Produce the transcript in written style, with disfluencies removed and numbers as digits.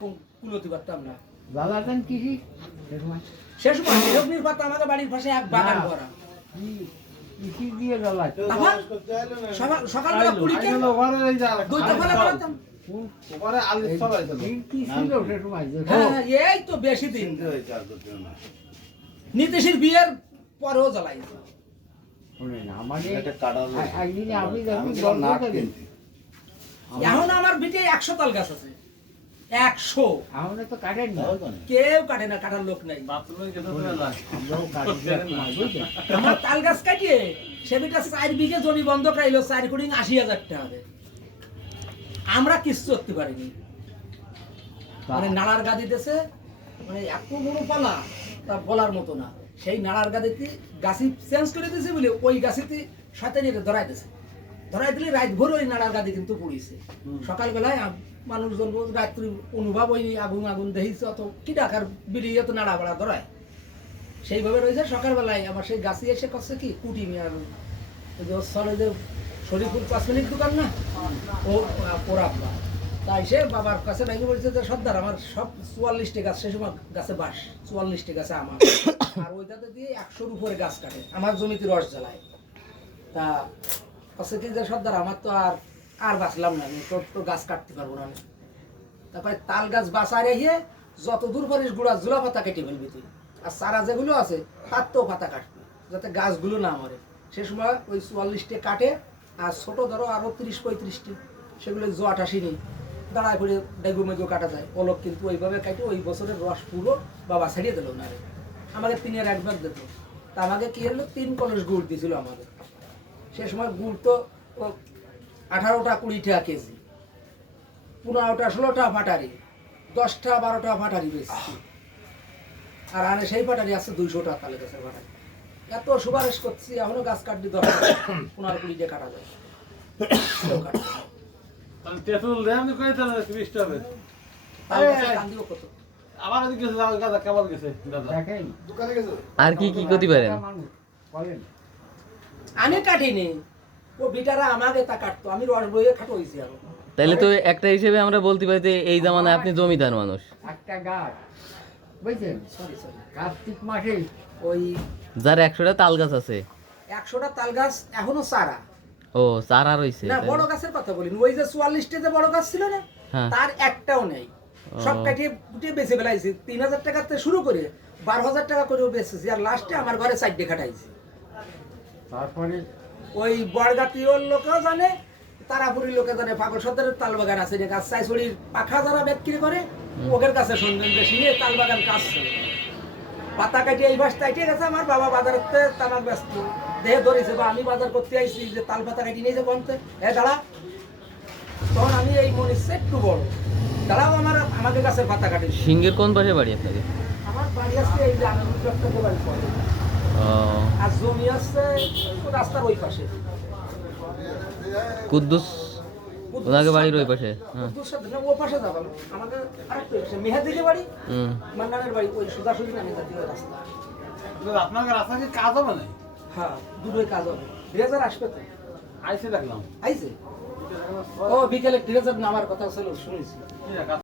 কুলতি পারতাম না। বাবাজান কৃষি সে সময় নিরগ্নির পাতা আমাদের বাড়ির পাশে এক বাগান করা। কৃষি দিয়ে জ্বালাচ্ছে। তখন সকালবেলা কুড়িকে দুইটা ফলে করতাম। কি ছিল সে সময়? হ্যাঁ, এই তো বেশি দিন নীতিশীর বিয়ের পরেও জ্বালাই। শোনেন, আমাদের একদিনে আপনি যখন এখন আমার বিটে 100 তাল গাছ আছে। 100 আমাদের তো কাটেন না, কেউ কাটে না, কাটার লোক নাই। আমরাও কাটি না, বুঝলেন? আমার তাল গাছ কাটিয়ে সে বিটা 4 বিঘে জমি বন্ধ করাইলো, 4 কোটি 80,000 টাকা হবে। আমরা কিছু করতে পারিনি। মানে নাড়ার গাদি দেশে মানে এত বড় পালা তা বলার মতো না। সেই নাড়ার গাদিতে গাছি চেঞ্জ করে দিয়েছে বলে ওই গাছিতে শয়তানিরে ধরাই দিয়েছে। ধরাই দিলে রাত ভোর ওই নাড়ার গাদি কিন্তু পড়িছে। সকালবেলায় মানুষজন রাত্রি অনুভব হয়নি, আগুন আগুন দেখিছে, অত কি ডাকার বিড়ি এত নাড়া বাড়া ধরায় সেইভাবে রয়েছে। সকালবেলায় আমার সেই গাছি এসে করছে কি কুটি নিয়ে আর চলে যে শরীফুল কসমেটিক দোকান না, ও পোড়াপা তাই সে বাবার কাছে ভেঙে বলছে যে সর্দার আমার সব 44টি গাছ, সে সময় গাছে বাস 44টি গাছে আমার, আর ওইটাতে দিয়ে 100-র উপরে গাছ কাটে, আমার জমিতে রস জ্বালায়। তা কাছে কি যে সর্দার আমার তো আর বাঁচলাম না, আমি তো গাছ কাটতে পারবো না। তারপরে তাল গাছ বাঁচা রেখে যত দূর পারিস গুড়া জোড়া পাতা কেটে ফেলবি তুই, আর চারা যেগুলো আছে তার তো পাতা কাটবি যাতে গাছগুলো না মরে। সে সময় ওই 44টি কাটে, আর ছোট ধরো আরো 30-35টি, সেগুলো জট আসেনি, দাঁড়ায় করে ডেগু মেগু কাটা যায় অলক। কিন্তু ওইভাবে কাটে ওই বছরের রস পুরো বাবা ছাড়িয়ে দিল না রে, আমাকে 3-এর 1 ভাগ দিত। তা আমাকে কি হলো 3 কলস গুড় দিয়েছিল আমাদের। সে সময় গুড় তো 18টা 20টা কেজি, 15টা 16টা ফাটারি, 10টা 12টা ফাটারি বেশি, আর আনে সেই ফাটারি আছে 200 টাকা তালে গাছের ফাটারি। এত সুপারিশ করছি এখনো গাছ কাটলি 10 15-20 কাটা যায়। আর কি কি করতে পারেন? আমি কাটিনি, ও বিটারা আমাকে তা কাটতো, আমি রস বইয়ে খাটো হয়েছি। আরো তাহলে তো একটা হিসেবে আমরা বলতে পারি যে এই জামানায় আপনি জমিদার মানুষ। একটা গাছ বুঝছেন, সরি কার্তিক মাসে ওই যার 100টা তাল গাছ আছে। 100টা তাল গাছ এখনো চারা, ও চারা রইছে। না বড় গাছের কথা বলিনি, ওই যে 44টা যে বড় গাছ ছিল না, হ্যাঁ। তার একটাও নেই, সব কাটিয়ে ফুটিয়ে বেঁচে ফেলাইছি। 3,000 টাকা থেকে শুরু করে 12,000 টাকা করেও বেঁচেছি, আর লাস্টে আমার ঘরে 4 খাটাইছি। তারপরে ওই বড়গাতিওর লোকেও জানে, তারাপুরি লোকে জানে, পাগল সদরের তাল বাগান আছে, গাছ চাইছড়ির পাখা যারা বিক্রি করে ওদের কাছে শুনবেন বেশি নিয়ে তাল বাগান কাজ ছিল। পাতা কাটিয়ে এই বাস তাইটে গেছে, আমার বাবা বাজারতে তামাক ব্যস্ত দেহে ধরেছে, বা আমি বাজার করতে আইছি যে তাল পাতা কাটিয়ে নিয়ে যাবো আনতে, দাঁড়া। তখন আমি এই মনে একটু বড়, দাঁড়াও আমাদের কাছে পাতা কাটে। সিংহের কোন পাশে বাড়ি আপনাদের? আমার বাড়ি আছে এই যে আনন্দপুর বাড়ি পড়ে, আর জমি আছে রাস্তার ওই পাশে। কুদ্দুস ওনাকে বাড়ির ওই পাশে। হ্যাঁ, ও পাশে যাবো আমাদের আরেকটু মেহাদিকে বাড়ি, মান্নানের বাড়ি ওই সোজাসুজি নামে জাতীয় রাস্তা। আপনার রাস্তা কি কাজ হবে না? হ্যাঁ, দুটোই কাজ হবে। ড্রেজার আসবে তো, আইসে দেখলাম। আইছে ও বিকেলে ড্রেজার নামার কথা ছিল, শুনেছি।